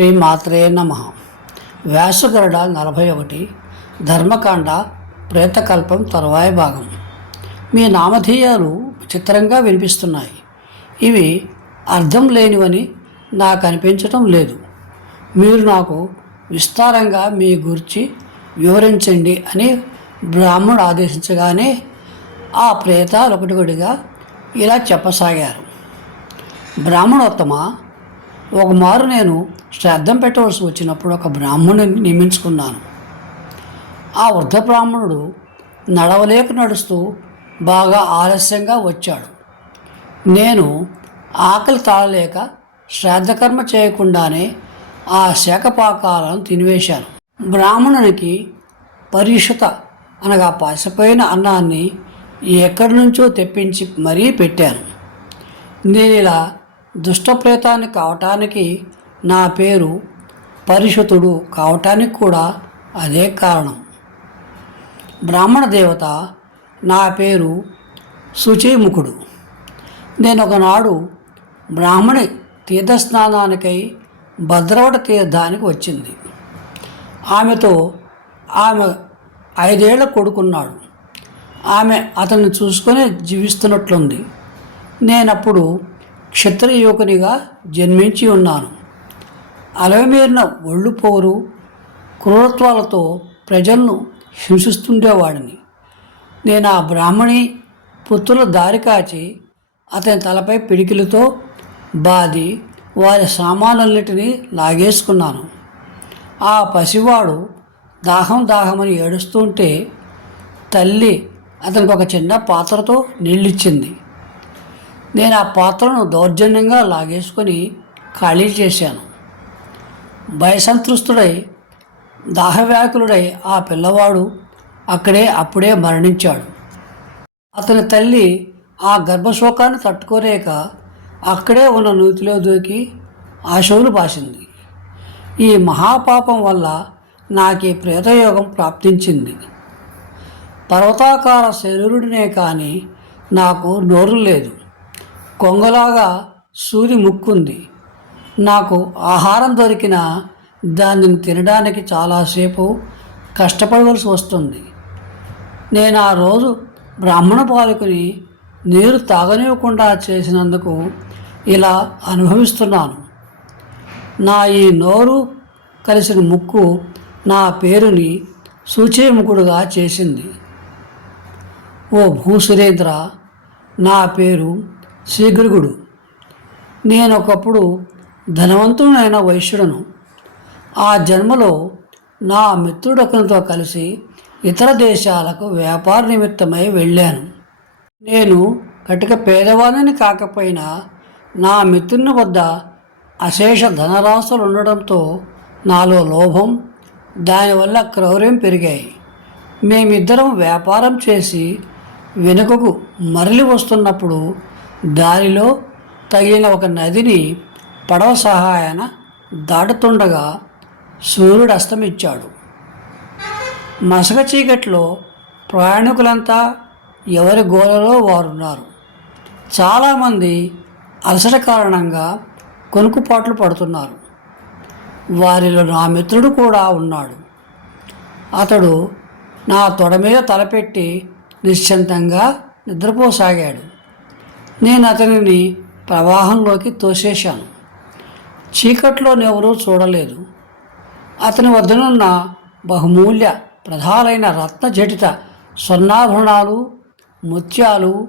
శ్రీమాత్రే నమ. వ్యాసగరుడ నలభై ఒకటి ధర్మకాండ ప్రేతకల్పం తరువాయి భాగం. మీ నామధేయాలు చిత్రంగా వినిపిస్తున్నాయి. ఇవి అర్థం లేనివని నాకు అనిపించటం లేదు. మీరు నాకు విస్తారంగా మీ గురించి వివరించండి అని బ్రాహ్మణుడు ఆదేశించగానే ఆ ప్రేతాలు ఒకటికొకటిగా ఇలా చెప్పసాగారు. బ్రాహ్మణోత్తమ ఒకమారు నేను శ్రాద్ధం పెట్టవలసి వచ్చినప్పుడు ఒక బ్రాహ్మణుని నియమించుకున్నాను. ఆ వృద్ధ బ్రాహ్మణుడు నడవలేక నడుస్తూ బాగా ఆలస్యంగా వచ్చాడు. నేను ఆకలి తాళలేక శ్రాద్ధకర్మ చేయకుండానే ఆ శాఖపాకాలను తినివేశాను. బ్రాహ్మణునికి పరిషత అనగా పసిపోయిన అన్నాన్ని ఎక్కడి నుంచో తెప్పించి మరీ పెట్టాను. నేను ఇలా దుష్టప్రేతాన్ని కావటానికి నా పేరు పరిషతుడు కావటానికి కూడా అదే కారణం. బ్రాహ్మణ దేవత నా పేరు శుచిముఖుడు నేను ఒకనాడు బ్రాహ్మణి తీర్థస్నానానికై భద్రవట తీర్థానికి వచ్చింది. ఆమెతో ఆమె ఐదేళ్ళ కొడుకున్నాడు. ఆమె అతన్ని చూసుకొని జీవిస్తున్నట్లుంది. నేనప్పుడు క్షత్రియ యువకునిగా జన్మించి ఉన్నాను. అలవిమీరిన ఒళ్ళు పోరు క్రూరత్వాలతో ప్రజలను హింసిస్తుండేవాడిని. నేను ఆ బ్రాహ్మణి పుత్రుల దారి కాచి అతని తలపై పిడికిలతో బాది వారి సామానులన్నిటినీ లాగేసుకున్నాను. ఆ పసివాడు దాహం దాహమని ఏడుస్తుంటే తల్లి అతనికి ఒక చిన్న పాత్రతో నీళ్ళిచ్చింది. నేను ఆ పాత్రను దౌర్జన్యంగా లాగేసుకొని ఖాళీ చేశాను. భయసంతృష్టుడై దాహవ్యాకులుడై ఆ పిల్లవాడు అక్కడే అప్పుడే మరణించాడు. అతని తల్లి ఆ గర్భశోకాన్ని తట్టుకోలేక అక్కడే ఉన్న నూతిలో దూకి ఆశవులు పాసింది ఈ మహాపాపం వల్ల నాకు ఈ ప్రేతయోగం ప్రాప్తించింది. పర్వతాకార శరీరుడినే కానీ నాకు నోరు లేదు. కొంగలాగా సూది ముక్కుంది. నాకు ఆహారం దొరికిన దానిని తినడానికి చాలాసేపు కష్టపడవలసి వస్తుంది. నేను ఆ రోజు బ్రాహ్మణ పాలకుని నీరు తాగనివ్వకుండా చేసినందుకు ఇలా అనుభవిస్తున్నాను. నా ఈ నోరు కలిసిన ముక్కు నా పేరుని సూచేముఖుడుగా చేసింది. ఓ భూసురేంద్ర నా పేరు శ్రీగురుగుడు. నేను ఒకప్పుడు ధనవంతుడైన వైశ్యుడను. ఆ జన్మలో నా మిత్రుడొకరితో కలిసి ఇతర దేశాలకు వ్యాపార నిమిత్తమై వెళ్ళాను. నేను కటిక పేదవాణిని కాకపోయినా నా మిత్రుని వద్ద అశేష ధనరాశులు ఉండడంతో నాలో లోభం దానివల్ల క్రౌర్యం పెరిగాయి. మేమిద్దరం వ్యాపారం చేసి వెనుకకు మరలి వస్తున్నప్పుడు దారిలో తగిలిన ఒక నదిని పడవ సహాయాన దాటుతుండగా సూర్యుడు అస్తమించాడు. మసక చీకట్లో ప్రయాణికులంతా ఎవరి గోలలో వారున్నారు. చాలామంది అలసట కారణంగా కొనుక్కుపాట్లు పడుతున్నారు. వారిలో నా మిత్రుడు కూడా ఉన్నాడు. అతడు నా తొడ మీద తలపెట్టి నిశ్చింతంగా నిద్రపోసాగాడు. నేను అతనిని ప్రవాహంలోకి తోసేశాను. చీకట్లో ఎవరూ చూడలేదు. అతని వద్దనున్న బహుమూల్య ప్రధాలైన రత్న జటిత స్వర్ణాభరణాలు ముత్యాలు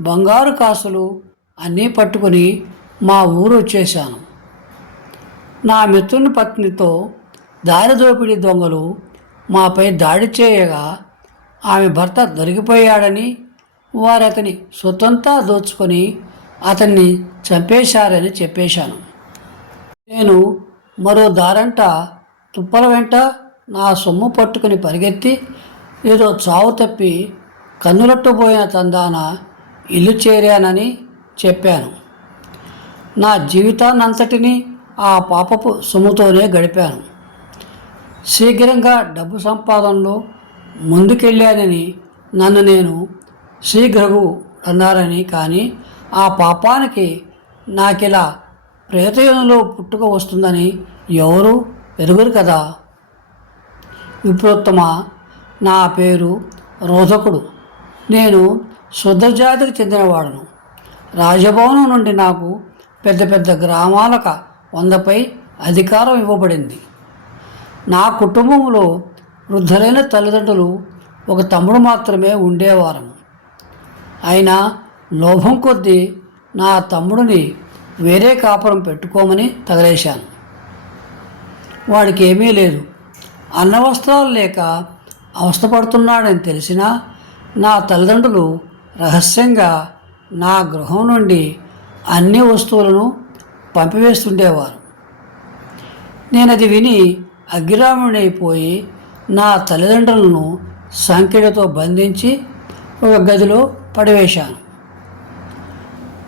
బంగారు కాసులు అన్నీ పట్టుకొని మా ఊరు వచ్చేశాను. నా మిత్రుని పత్నితో దారి దోపిడీ దొంగలు మాపై దాడి చేయగా ఆమె భర్త దొరికిపోయాడని వారు అతని స్వతంతా దోచుకొని అతన్ని చంపేశారని చెప్పేశాను. నేను మరో దారంట తుప్పల వెంట నా సొమ్ము పట్టుకుని పరిగెత్తి ఏదో చావు తప్పి కన్నులట్టుపోయిన తందాన ఇల్లు చేరానని చెప్పాను. నా జీవితాన్నంతటినీ ఆ పాపపు సొమ్ముతోనే గడిపాను. శీఘ్రంగా డబ్బు సంపాదనలో ముందుకెళ్ళానని నన్ను నేను శీఘ్రగు అన్నారని కానీ ఆ పాపానికి నాకిలా ప్రేతయునంలో పుట్టుక వస్తుందని ఎవరు ఎరుగురు కదా. విప్రోత్తమ నా పేరు రోధకుడు. నేను శుద్ధజాతికి చెందినవాడును. రాజభవనం నుండి నాకు పెద్ద పెద్ద గ్రామాలక వందపై అధికారం ఇవ్వబడింది. నా కుటుంబంలో వృద్ధులైన తల్లిదండ్రులు ఒక తమ్ముడు మాత్రమే ఉండేవారము. అయినా లోభం కొద్దీ నా తమ్ముడిని వేరే కాపురం పెట్టుకోమని తగలేశాను. వాడికి ఏమీ లేదు. అన్నవస్త్రాలు లేక అవస్థపడుతున్నాడని తెలిసినా నా తల్లిదండ్రులు రహస్యంగా నా గృహం నుండి అన్ని వస్తువులను పంపివేస్తుండేవారు. నేను అది విని అగ్గిరాముడైపోయి నా తల్లిదండ్రులను సంఖ్యలతో బంధించి ఒక గదిలో పడివేశాను.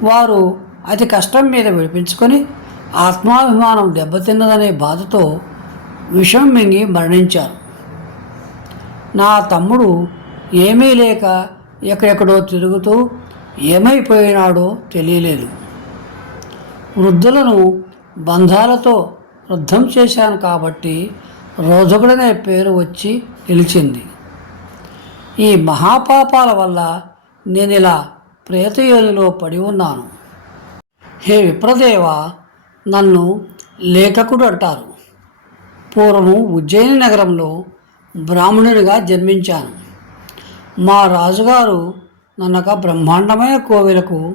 వారు అతి కష్టం మీద విడిపించుకొని ఆత్మాభిమానం దెబ్బతిన్నదనే బాధతో విషం మింగి మరణించారు. నా తమ్ముడు ఏమీ లేక ఎక్కడెక్కడో తిరుగుతూ ఏమైపోయినాడో తెలియలేదు. వృద్ధులను బంధాలతో వృద్ధం చేశాను కాబట్టి రోజుకుడనే పేరు వచ్చి నిలిచింది. ఈ మహాపాపాల వల్ల నేను ఇలా ప్రేతయోనిలో పడి ఉన్నాను. హే విప్రదేవ నన్ను లేఖకుడు అంటారు. పూర్వము ఉజ్జయిని నగరంలో బ్రాహ్మణునిగా జన్మించాను. మా రాజుగారు నన్నొక బ్రహ్మాండమైన కోవెలకు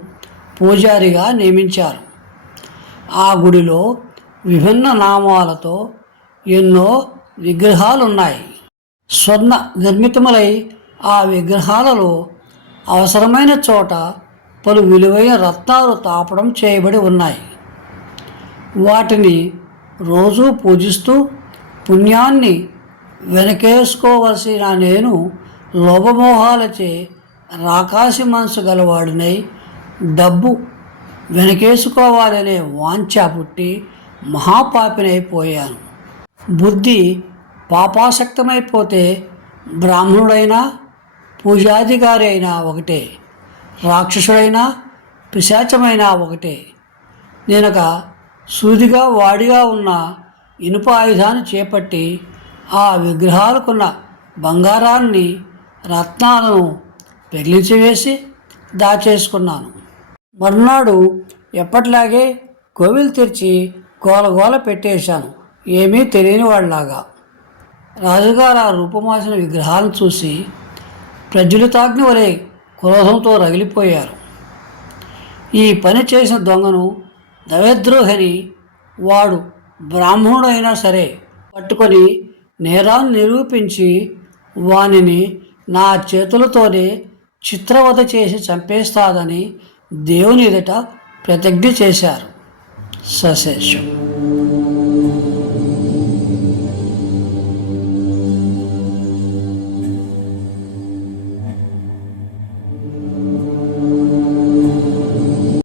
పూజారిగా నియమించారు. ఆ గుడిలో విభిన్న నామాలతో ఎన్నో విగ్రహాలు ఉన్నాయి స్వర్ణ నిర్మితములై ఆ విగ్రహాలలో అవసరమైన చోట పలు విలువైన రత్నాలు తాపడం చేయబడి ఉన్నాయి. వాటిని రోజూ పూజిస్తూ పుణ్యాన్ని వెనకేసుకోవలసిన నేను లోభమోహాలచే రాకాసి మనసు గలవాడినై డబ్బు వెనకేసుకోవాలనే వాంఛ పుట్టి మహాపాపినైపోయాను బుద్ధి పాపాసక్తమైపోతే బ్రాహ్మణుడైనా పూజాధికారి అయినా ఒకటే రాక్షసుడైనా పిశాచమైనా ఒకటే. నేనొక సూదిగా వాడిగా ఉన్న ఇనుప ఆయుధాన్ని చేపట్టి ఆ విగ్రహాలకున్న బంగారాన్ని రత్నాలను పెగిలించివేసి దాచేసుకున్నాను. మర్నాడు ఎప్పటిలాగే కోవిలు తెరిచి గోల గోల పెట్టేశాను. ఏమీ తెలియని వాళ్ళలాగా. రాజుగారు ఆ రూపమాసిన విగ్రహాలను చూసి ప్రజ్వలితాగ్ని వలె క్రోధంతో రగిలిపోయారు. ఈ పని చేసిన దొంగను దవేద్రోహిని వాడు బ్రాహ్మణుడైనా సరే పట్టుకొని నేరాన్ని నిరూపించి వానిని నా చేతులతోనే చిత్రవధ చేసి చంపేస్తాదని దేవుని ఎదుట ప్రతిజ్ఞ చేశారు. సశేషం.